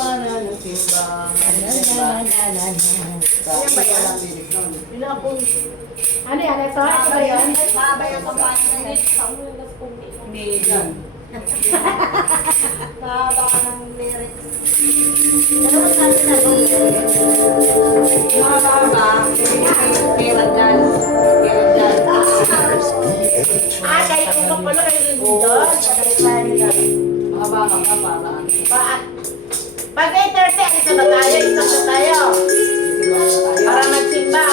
Kumpanan ng simbahan. Ano yan? Ito? Ito ba yan? Babay ang kampanan. Hindi yan. Mahaba ka ng lyrics. Ano ba natin na ito? Mahaba. Meron dyan. Meron dyan. Kahit kung ka pala kayo rin dito. Mahaba ka para. Pag 8:30, alis na ba tayo? Isang na tayo. Para magsimba.